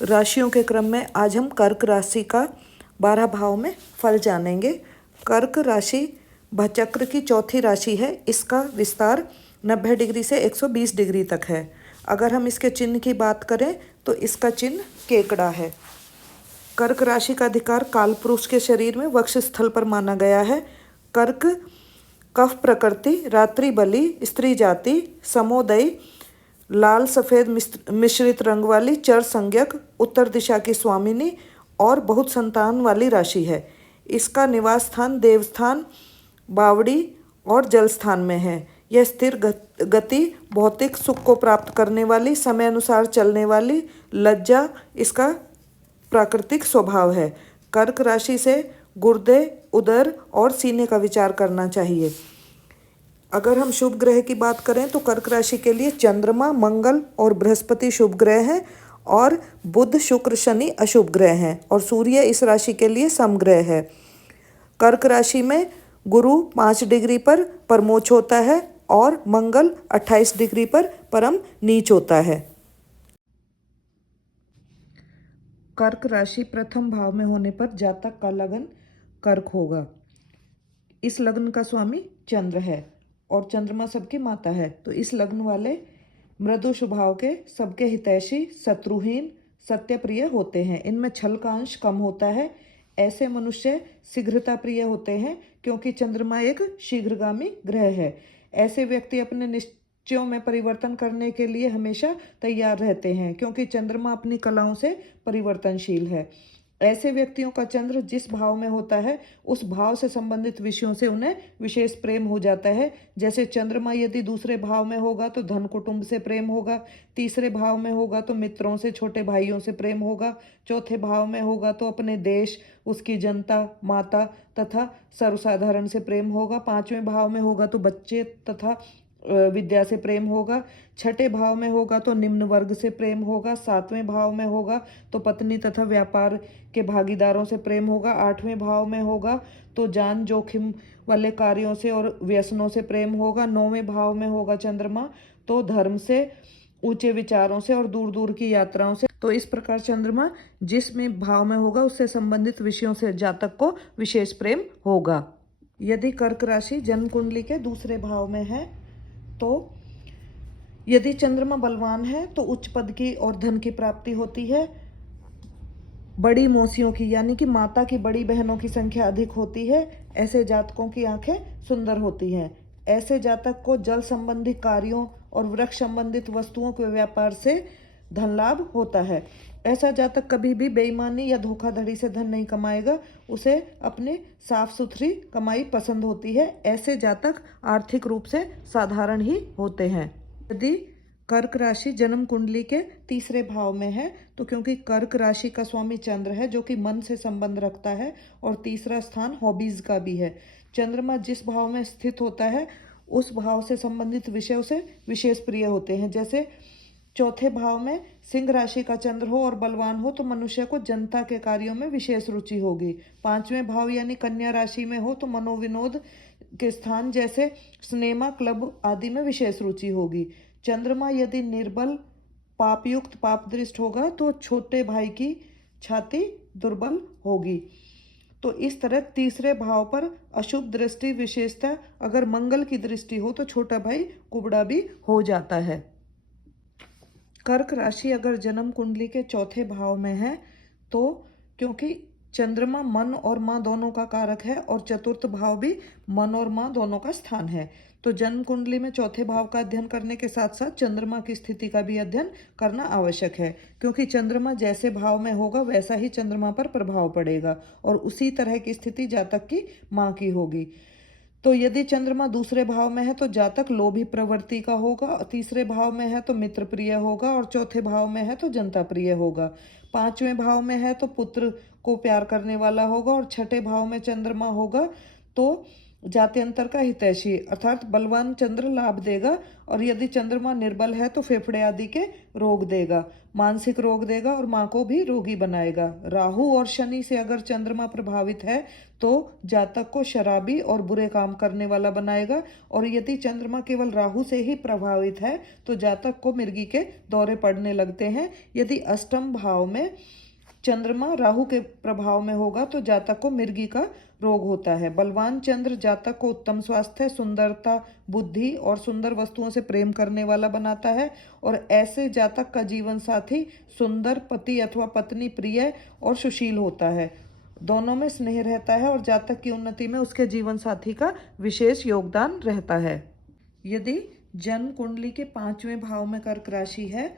राशियों के क्रम में आज हम कर्क राशि का 12 भाव में फल जानेंगे। कर्क राशि भचक्र की चौथी राशि है। इसका विस्तार 90 डिग्री से 120 डिग्री तक है। अगर हम इसके चिन्ह की बात करें तो इसका चिन्ह केकड़ा है। कर्क राशि का अधिकार काल पुरुष के शरीर में वक्ष स्थल पर माना गया है। कर्क कफ प्रकृति, रात्रि बलि, स्त्री जाति, समोदयी, लाल सफ़ेद मिश्रित रंग वाली, चर संज्ञक, उत्तर दिशा की स्वामिनी और बहुत संतान वाली राशि है। इसका निवास स्थान देवस्थान, बावड़ी और जल स्थान में है। यह स्थिर गति, भौतिक सुख को प्राप्त करने वाली, समय अनुसार चलने वाली, लज्जा इसका प्राकृतिक स्वभाव है। कर्क राशि से गुर्दे, उदर और सीने का विचार करना चाहिए। अगर हम शुभ ग्रह की बात करें तो कर्क राशि के लिए चंद्रमा, मंगल और बृहस्पति शुभ ग्रह हैं और बुध, शुक्र, शनि अशुभ ग्रह हैं और सूर्य इस राशि के लिए समग्रह है। कर्क राशि में गुरु 5 डिग्री पर परमोच्च होता है और मंगल 28 डिग्री पर परम नीच होता है। कर्क राशि प्रथम भाव में होने पर जातक का लगन कर्क होगा। इस लग्न का स्वामी चंद्र है और चंद्रमा सबकी माता है। तो इस लग्न वाले मृदु स्वभाव के, सबके हितैषी, शत्रुहीन, सत्यप्रिय होते हैं। इनमें छल का अंश कम होता है। ऐसे मनुष्य शीघ्रता प्रिय होते हैं क्योंकि चंद्रमा एक शीघ्रगामी ग्रह है। ऐसे व्यक्ति अपने निश्चयों में परिवर्तन करने के लिए हमेशा तैयार रहते हैं क्योंकि चंद्रमा अपनी कलाओं से परिवर्तनशील है। ऐसे व्यक्तियों का चंद्र जिस भाव में होता है उस भाव से संबंधित विषयों से उन्हें विशेष प्रेम हो जाता है। जैसे चंद्रमा यदि दूसरे भाव में होगा तो धन कुटुंब से प्रेम होगा, तीसरे भाव में होगा तो मित्रों से, छोटे भाइयों से प्रेम होगा, चौथे भाव में होगा तो अपने देश, उसकी जनता, माता तथा सर्वसाधारण से प्रेम होगा, पांचवें भाव में होगा तो बच्चे तथा विद्या से प्रेम होगा, छठे भाव में होगा तो निम्न वर्ग से प्रेम होगा, सातवें भाव में होगा तो पत्नी तथा व्यापार के भागीदारों से प्रेम होगा, आठवें भाव में होगा तो जान जोखिम वाले कार्यों से और व्यसनों से प्रेम होगा, नौवें भाव में होगा चंद्रमा तो धर्म से, ऊंचे विचारों से और दूर दूर की यात्राओं से। तो इस प्रकार चंद्रमा जिसमें भाव में होगा उससे संबंधित विषयों से जातक को विशेष प्रेम होगा। यदि कर्क राशि जन्म कुंडली के दूसरे भाव में है तो यदि चंद्रमा बलवान है तो उच्च पद की और धन की प्राप्ति होती है। बड़ी मौसियों की यानी कि माता की बड़ी बहनों की संख्या अधिक होती है। ऐसे जातकों की आंखें सुंदर होती हैं। ऐसे जातक को जल संबंधी कार्यों और वृक्ष संबंधित वस्तुओं के व्यापार से धन लाभ होता है। ऐसा जातक कभी भी बेईमानी या धोखाधड़ी से धन नहीं कमाएगा। उसे अपनी साफ सुथरी कमाई पसंद होती है। ऐसे जातक आर्थिक रूप से साधारण ही होते हैं। यदि कर्क राशि जन्म कुंडली के तीसरे भाव में है तो क्योंकि कर्क राशि का स्वामी चंद्र है जो कि मन से संबंध रखता है और तीसरा स्थान हॉबीज का भी है। चंद्रमा जिस भाव में स्थित होता है उस भाव से संबंधित विषयों से विशेष प्रिय होते हैं। जैसे चौथे भाव में सिंह राशि का चंद्र हो और बलवान हो तो मनुष्य को जनता के कार्यों में विशेष रुचि होगी। पांचवें भाव यानी कन्या राशि में हो तो मनोविनोद के स्थान जैसे सिनेमा, क्लब आदि में विशेष रुचि होगी। चंद्रमा यदि निर्बल, पापयुक्त, पापदृष्ट होगा तो छोटे भाई की छाती दुर्बल होगी। तो इस तरह तीसरे भाव पर अशुभ दृष्टि, विशेषतः अगर मंगल की दृष्टि हो तो छोटा भाई कुबड़ा भी हो जाता है। कर्क राशि अगर जन्म कुंडली के चौथे भाव में है तो क्योंकि चंद्रमा मन और माँ दोनों का कारक है और चतुर्थ भाव भी मन और माँ दोनों का स्थान है, तो जन्म कुंडली में चौथे भाव का अध्ययन करने के साथ साथ चंद्रमा की स्थिति का भी अध्ययन करना आवश्यक है क्योंकि चंद्रमा जैसे भाव में होगा वैसा ही चंद्रमा पर प्रभाव पड़ेगा और उसी तरह की स्थिति जातक की माँ की होगी। तो यदि चंद्रमा दूसरे भाव में है तो जातक लोभी प्रवृत्ति का होगा, तीसरे भाव में है तो मित्र प्रिय होगा और चौथे भाव में है तो जनता प्रिय होगा, पांचवें भाव में है तो पुत्र को प्यार करने वाला होगा और छठे भाव में चंद्रमा होगा तो जात्यंतर का हितैषी, अर्थात बलवान चंद्र लाभ देगा, और यदि चंद्रमा निर्बल है तो फेफड़े आदि के रोग देगा, मानसिक रोग देगा और माँ को भी रोगी बनाएगा। राहु और शनि से अगर चंद्रमा प्रभावित है तो जातक को शराबी और बुरे काम करने वाला बनाएगा, और यदि चंद्रमा केवल राहु से ही प्रभावित है तो जातक को मिर्गी के दौरे पड़ने लगते हैं। यदि अष्टम भाव में चंद्रमा राहु के प्रभाव में होगा तो जातक को मिर्गी का रोग होता है। बलवान चंद्र जातक को उत्तम स्वास्थ्य, सुंदरता, बुद्धि और सुंदर वस्तुओं से प्रेम करने वाला बनाता है, और ऐसे जातक का जीवन साथी सुंदर, पति अथवा पत्नी प्रिय और सुशील होता है, दोनों में स्नेह रहता है, और जातक की उन्नति में उसके जीवन साथी का विशेष योगदान रहता है। यदि जन्म कुंडली के 5वें भाव में कर्क राशि है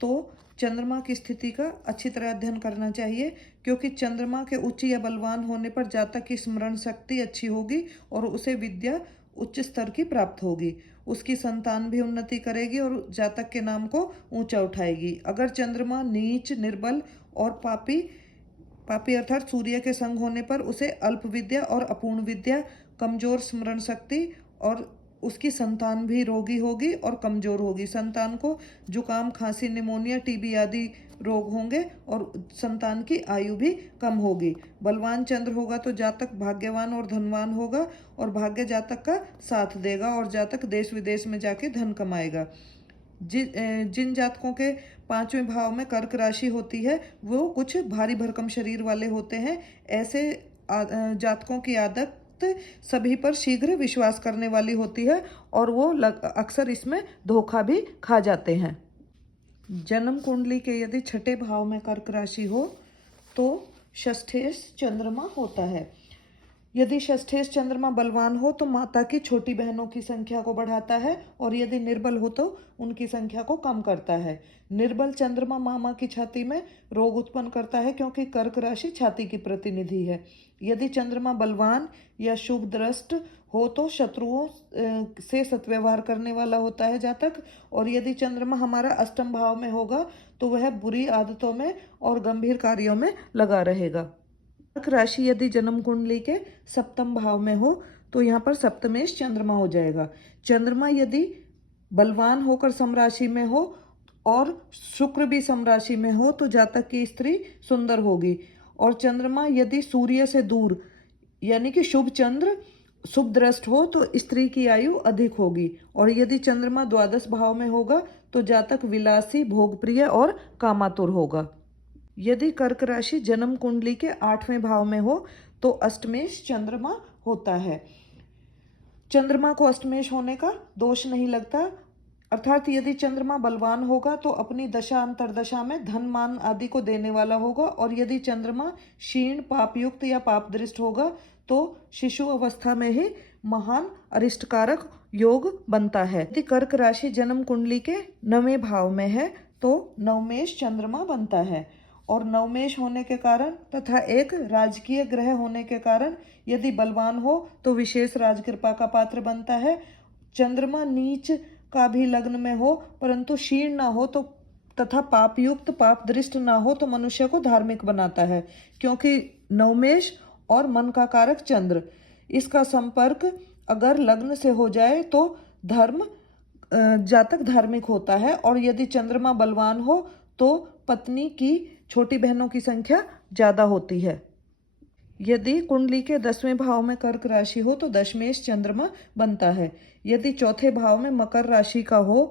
तो चंद्रमा की स्थिति का अच्छी तरह अध्ययन करना चाहिए, क्योंकि चंद्रमा के उच्च या बलवान होने पर जातक की स्मरण शक्ति अच्छी होगी और उसे विद्या उच्च स्तर की प्राप्त होगी। उसकी संतान भी उन्नति करेगी और जातक के नाम को ऊंचा उठाएगी। अगर चंद्रमा नीच, निर्बल और पापी अर्थात सूर्य के संग होने पर उसे अल्प विद्या और अपूर्ण विद्या, कमजोर स्मरण शक्ति, और उसकी संतान भी रोगी होगी और कमजोर होगी। संतान को जुकाम, खांसी, निमोनिया, टीबी आदि रोग होंगे और संतान की आयु भी कम होगी। बलवान चंद्र होगा तो जातक भाग्यवान और धनवान होगा, और भाग्य जातक का साथ देगा और जातक देश विदेश में जाके धन कमाएगा। जिन जातकों के 5वें भाव में कर्क राशि होती है वो कुछ भारी भरकम शरीर वाले होते हैं। ऐसे जातकों की आदत सभी पर शीघ्र विश्वास करने वाली होती है और वो अक्सर इसमें धोखा भी खा जाते हैं। जन्म कुंडली के यदि 6ठे भाव में कर्क राशि हो तो षष्ठेश चंद्रमा होता है। यदि षष्ठेश चंद्रमा बलवान हो तो माता की छोटी बहनों की संख्या को बढ़ाता है, और यदि निर्बल हो तो उनकी संख्या को कम करता है। निर्बल चंद्रमा मामा की छाती में रोग उत्पन्न करता है, क्योंकि कर्क राशि छाती की प्रतिनिधि है। यदि चंद्रमा बलवान या शुभ दृष्ट हो तो शत्रुओं से सत्व्यवहार करने वाला होता है जातक, और यदि चंद्रमा हमारा अष्टम भाव में होगा तो वह बुरी आदतों में और गंभीर कार्यों में लगा रहेगा। कर्क राशि यदि जन्म कुंडली के 7वें भाव में हो तो यहाँ पर सप्तमेश चंद्रमा हो जाएगा। चंद्रमा यदि बलवान होकर समराशि में हो और शुक्र भी समराशि में हो तो जातक की स्त्री सुंदर होगी, और चंद्रमा यदि सूर्य से दूर यानी कि शुभ चंद्र शुभ दृष्ट हो तो स्त्री की आयु अधिक होगी, और यदि चंद्रमा द्वादश भाव में होगा तो जातक विलासी, भोगप्रिय और कामातुर होगा। यदि कर्क राशि जन्म कुंडली के 8वें भाव में हो तो अष्टमेश चंद्रमा होता है। चंद्रमा को अष्टमेश होने का दोष नहीं लगता, अर्थात यदि चंद्रमा बलवान होगा तो अपनी दशा अंतरदशा में धन मान आदि को देने वाला होगा, और यदि चंद्रमा क्षीण, पापयुक्त या पाप दृष्ट होगा तो शिशु अवस्था में ही महान अरिष्टकारक योग बनता है। यदि कर्क राशि जन्म कुंडली के 9वें भाव में है तो नवमेश चंद्रमा बनता है, और नवमेश होने के कारण तथा एक राजकीय ग्रह होने के कारण यदि बलवान हो तो विशेष राजकृपा का पात्र बनता है। चंद्रमा नीच का भी लग्न में हो परंतु क्षीण ना हो तो तथा पापयुक्त, पाप दृष्ट ना हो तो मनुष्य को धार्मिक बनाता है, क्योंकि नवमेश और मन का कारक चंद्र, इसका संपर्क अगर लग्न से हो जाए तो जातक धार्मिक होता है, और यदि चंद्रमा बलवान हो तो पत्नी की छोटी बहनों की संख्या ज्यादा होती है। यदि कुंडली के 10वें भाव में कर्क राशि हो तो दशमेश चंद्रमा बनता है। यदि चौथे भाव में मकर राशि का हो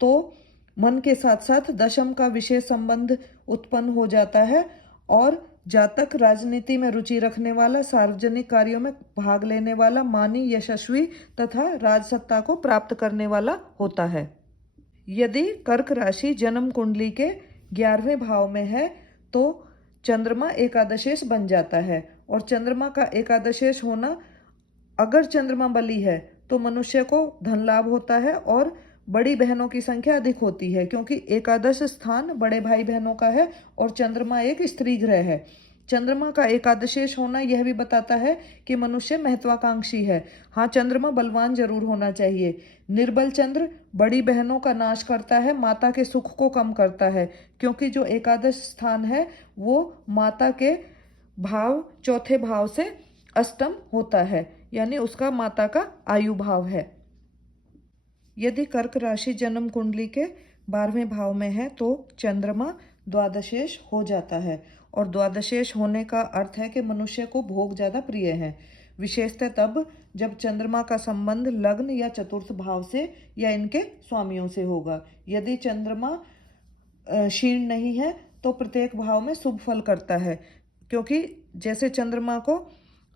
तो मन के साथ साथ दशम का विशेष संबंध उत्पन्न हो जाता है, और जातक राजनीति में रुचि रखने वाला, सार्वजनिक कार्यों में भाग लेने वाला, मानी, यशस्वी तथा राजसत्ता को प्राप्त करने वाला होता है। यदि कर्क राशि जन्म कुंडली के 11वें भाव में है तो चंद्रमा एकादशेश बन जाता है, और चंद्रमा का एकादशेश होना, अगर चंद्रमा बली है तो मनुष्य को धन लाभ होता है और बड़ी बहनों की संख्या अधिक होती है, क्योंकि एकादश स्थान बड़े भाई बहनों का है और चंद्रमा एक स्त्री ग्रह है। चंद्रमा का एकादशेश होना यह भी बताता है कि मनुष्य महत्वाकांक्षी है। हाँ, चंद्रमा बलवान जरूर होना चाहिए। निर्बल चंद्र बड़ी बहनों का नाश करता है, माता के सुख को कम करता है, क्योंकि जो एकादश स्थान है वो माता के भाव चौथे भाव से अष्टम होता है। यानी उसका माता का आयु भाव है। यदि कर्क राशि जन्म कुंडली के 12वें भाव में है तो चंद्रमा द्वादशेश हो जाता है, और द्वादशेश होने का अर्थ है कि मनुष्य को भोग ज़्यादा प्रिय है, विशेषतः तब जब चंद्रमा का संबंध लग्न या चतुर्थ भाव से या इनके स्वामियों से होगा। यदि चंद्रमा क्षीण नहीं है तो प्रत्येक भाव में शुभ फल करता है, क्योंकि जैसे चंद्रमा को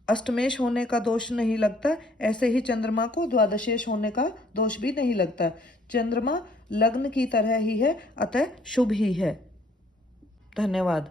अष्टमेश होने का दोष नहीं लगता, ऐसे ही चंद्रमा को द्वादशेश होने का दोष भी नहीं लगता। चंद्रमा लग्न की तरह ही है, अतः शुभ ही है। धन्यवाद।